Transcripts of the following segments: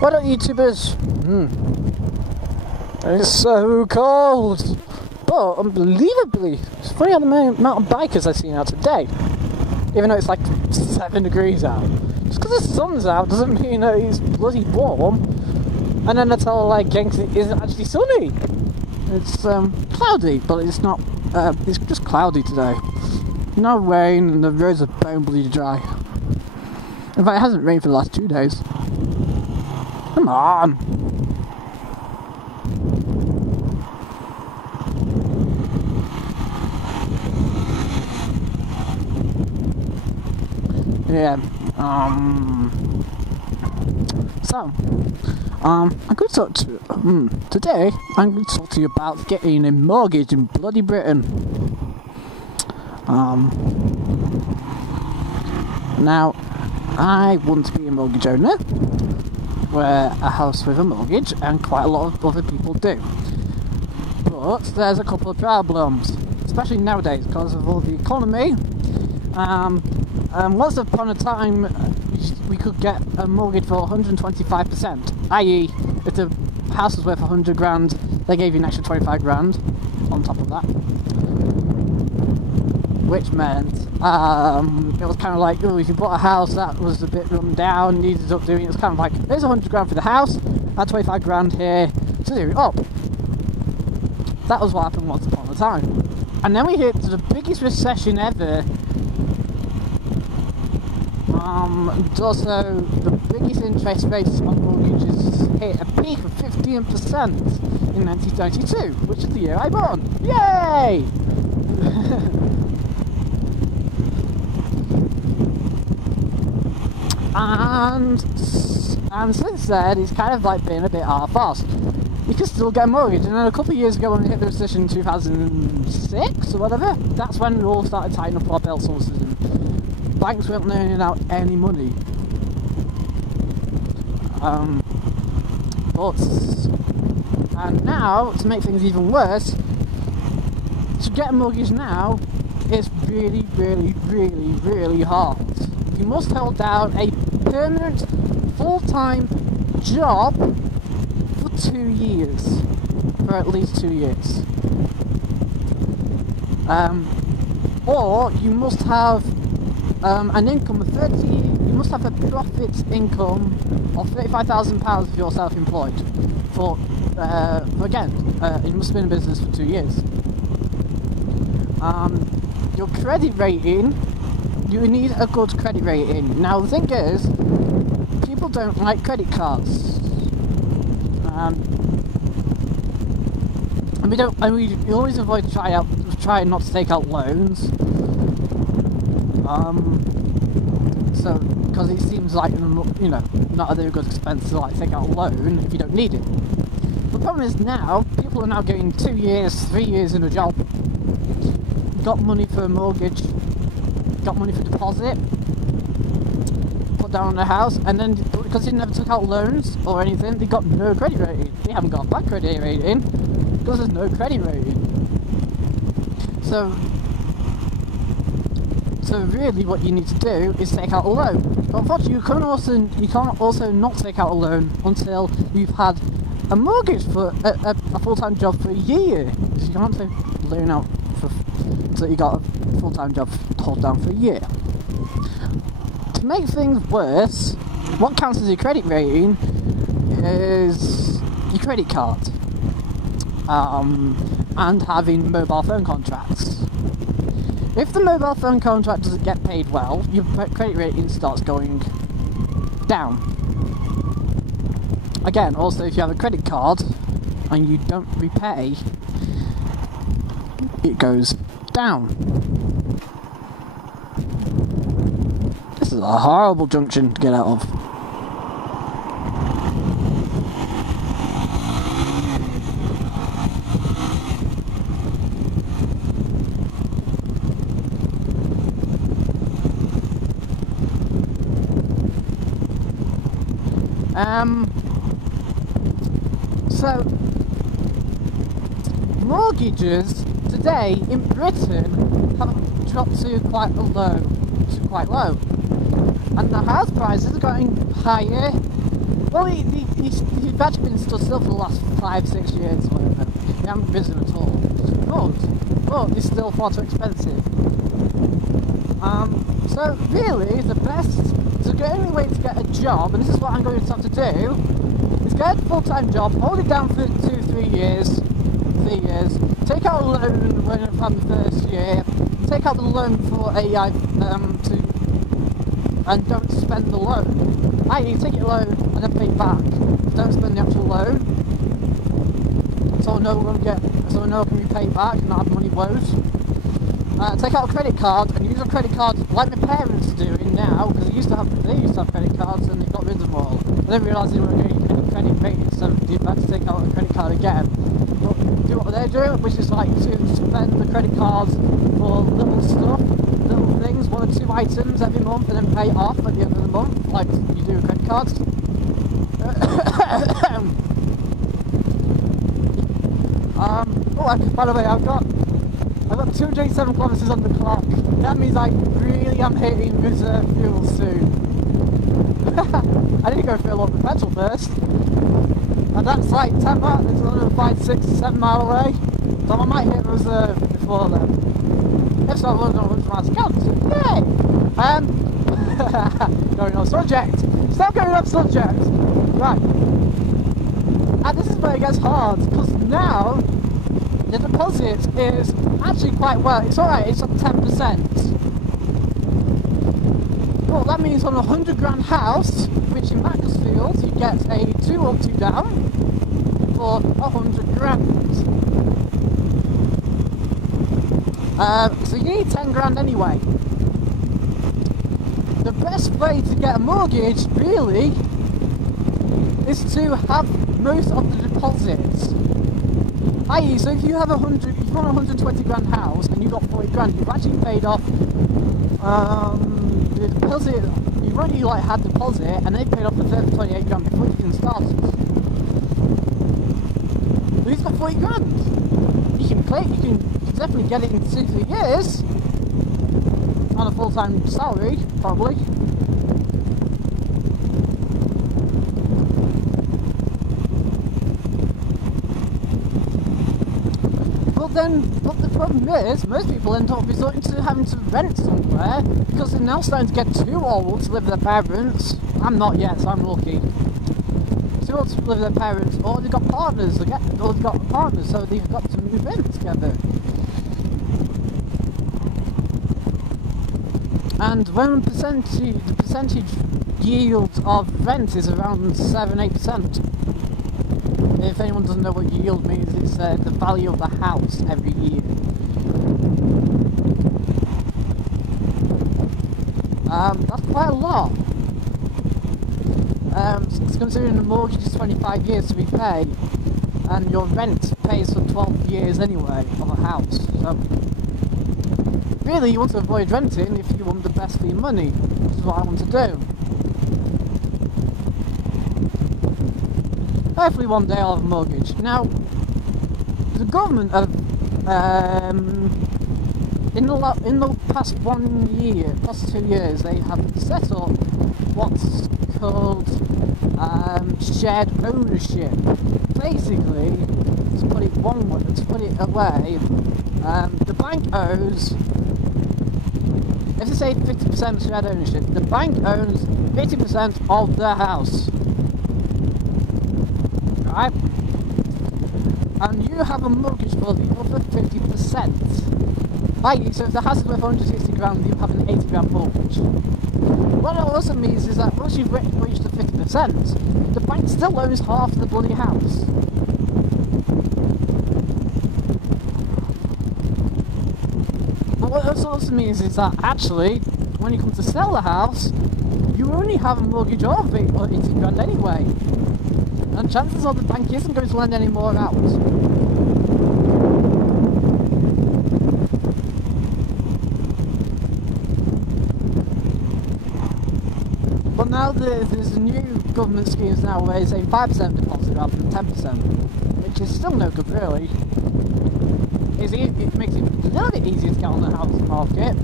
What up, YouTubers? It's so cold, but unbelievably, it's funny how the amount of bikers I've seen out today, even though it's like 7 degrees out. Just because the sun's out doesn't mean that it's bloody warm. And then that's all like it isn't actually sunny. It's cloudy, but it's not. It's just cloudy today. No rain, and the roads are bone bloody dry. In fact, it hasn't rained for the last 2 days. Come on. Yeah. So, I'm going to talk to today. I'm going to talk to you about getting a mortgage in bloody Britain. Now, I want to be a mortgage owner, where a house with a mortgage, and quite a lot of other people do. But there's a couple of problems, especially nowadays because of all the economy. Once upon a time, we could get a mortgage for 125%, i.e., if the house was worth 100 grand, they gave you an extra 25 grand on top of that. Which meant it was kind of like, if you bought a house that was a bit run down, needed updoing, it was kind of like, here's 100 grand for the house, add 25 grand here to do it up. That was what happened once upon a time. And then we hit the biggest recession ever. And also the biggest interest rates on mortgages hit a peak of 15% in 1992, which is the year I born. Yay! And since then, it's kind of like been a bit half-assed. You can still get a mortgage, and then a couple of years ago when we hit the recession in 2006 or whatever, that's when we all started tightening up our belt sources and banks weren't lending out any money. And now, to make things even worse, to get a mortgage now is really, really, really, really hard. You must hold down a permanent, full-time job for 2 years. For at least 2 years. Or you must have an income of you must have a profit income of £35,000 if you're self-employed. You must have been in business for 2 years. Your credit rating, you need a good credit rating. Now the thing is, people don't like credit cards. And we always avoid trying not to take out loans. So, because it seems like, not a very good expense to take out a loan if you don't need it. The problem is now, people are now getting 2 years, 3 years in a job, got money for a mortgage, got money for deposit, put down on a house, and then because they never took out loans or anything, they got no credit rating. They haven't got a bad credit rating because there's no credit rating. So really, what you need to do is take out a loan. But unfortunately, you can't also not take out a loan until you've had a mortgage for a full-time job for a year. So you can't take a loan out until you got a full-time job to hold down for a year. To make things worse, what counts as your credit rating is your credit card, and having mobile phone contracts. If the mobile phone contract doesn't get paid well, your credit rating starts going down. Again, also if you have a credit card and you don't repay, it goes down. This is a horrible junction to get out of. So, mortgages today in Britain have dropped to quite low, and the house prices are going higher Well, he's actually been stood still for the last 5-6 years or whatever. He hasn't risen at all. But it's still far too expensive. So really, the only way to get a job, and this is what I'm going to have to do, is get a full-time job, hold it down for 2-3 years, 3 years, take out a loan when I'm the first year, take out the loan for AI and don't spend the loan. I.e., take it loan and then pay it back. Don't spend the actual loan. So no one can repay it back and not have money woes. Take out a credit card and use a credit card like my parents are doing now, because they used to have credit cards and they got rid of them all. And then realised they weren't getting any credit paid, so they had to take out a credit card again. But do what they're doing, which is like to spend the credit cards for little stuff, little things, 1 or 2 items every month, and then pay it off at the end of the month, like you do with credit cards. By the way, I've got 287 kilometers on the clock. That means I really am hitting reserve fuel soon. I need to go fill up the petrol first. And that's like 10 miles, it's another 5, 6, 7 mile away. So I might hit reserve before then. If so, I'm going to 100 miles a gallon. Going on subject. Stop going off subject. Right. And this is where it gets hard, because now the deposit is actually quite well. It's alright, it's at 10%. Well, that means on a 100 grand house, which in Macclesfield, you get a 2 up, 2 down for 100 grand. So you need 10 grand anyway. The best way to get a mortgage, really, is to have most of the deposits. I.e., so if you have if you want a 120 grand house and you've got 40 grand, you've actually paid off the deposit. You've already like had deposit, and they've paid off the first 28 grand before you even started. So he's got 40 grand. You can definitely get it in 2-3 years on a full-time salary, probably. But the problem is, most people end up resorting to having to rent somewhere because they're now starting to get too old to live with their parents. I'm not yet, so I'm lucky. Too old to live with their parents, or they've got partners, so they've got to move in together. And when the percentage yield of rent is around 7-8%. If anyone doesn't know what yield means, it's the value of the house every year. That's quite a lot. Considering the mortgage is 25 years to repay, and your rent pays for 12 years anyway of a house. So really, you want to avoid renting if you want the best for your money, which is what I want to do. Hopefully one day I'll have a mortgage. Now, the government have, in the past 1 year, past 2 years, they have set up what's called shared ownership. Basically, to put it away, the bank owns, if they say 50% shared ownership, the bank owns 50% of the house. Right? And you have a mortgage for the other 50%. i.e., so if the house is worth 160 grand, you have an 80 grand mortgage. What it also means is that once you've reached the 50%, the bank still owns half the bloody house. But what it also means is that actually, when you come to sell the house, you only have a mortgage of 80 grand anyway. And chances are the bank isn't going to lend any more out. But now there's new government schemes now where it's a 5% deposit rather than 10%, which is still no good really. It makes it a little bit easier to get on the housing market,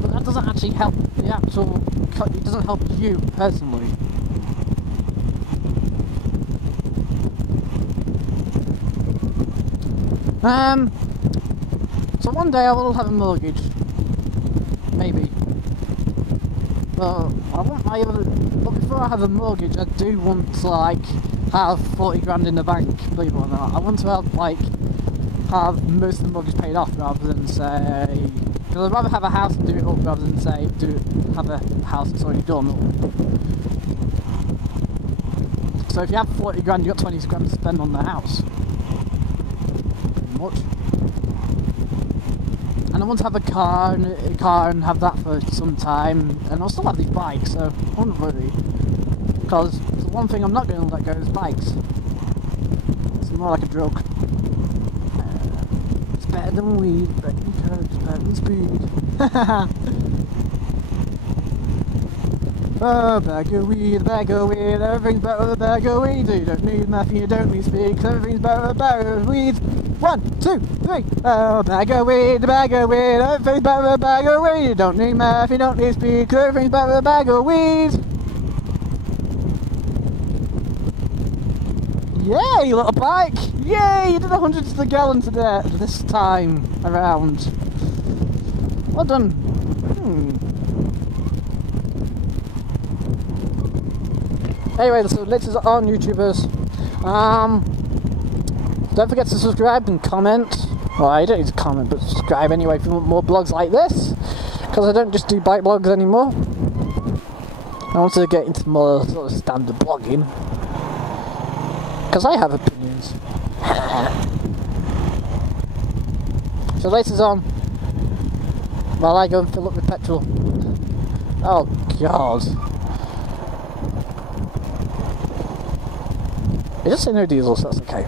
but that doesn't actually help it doesn't help you personally. So one day I will have a mortgage. Maybe. But I want my other... But before I have a mortgage, I do want to, like, have 40 grand in the bank, believe it or not. I want to have, like, have most of the mortgage paid off rather than say... Because I'd rather have a house and do it up rather than say, have a house that's already done. So if you have 40 grand, you've got 20 grand to spend on the house. Pretty much. And I want to have a car and have that for some time, and I'll still have these bikes, so I won't worry. Because the one thing I'm not going to let go is bikes. It's more like a drug. It's better than weed, better than coke, it's better than speed. Oh, bag of weed, everything's better with a bag of weed. You don't need nothing, you don't need speed, 'cause everything's better with a bag of weed. 1, 2, 3. Oh, bag of weed, everything's better with a bag of weed. You don't need math, you don't need speed, 'cause everything's better with a bag of weed. Yay, little bike! Yay, you did 100 to the gallon today, this time around. Well done. Anyway, so this is on YouTubers. Don't forget to subscribe and comment. Well, you don't need to comment, but subscribe anyway if you want more blogs like this. Because I don't just do bike blogs anymore. I want to get into more sort of standard blogging. Because I have opinions. So this is on while I go and fill up with petrol. Oh God. It just say no diesel, so that's okay.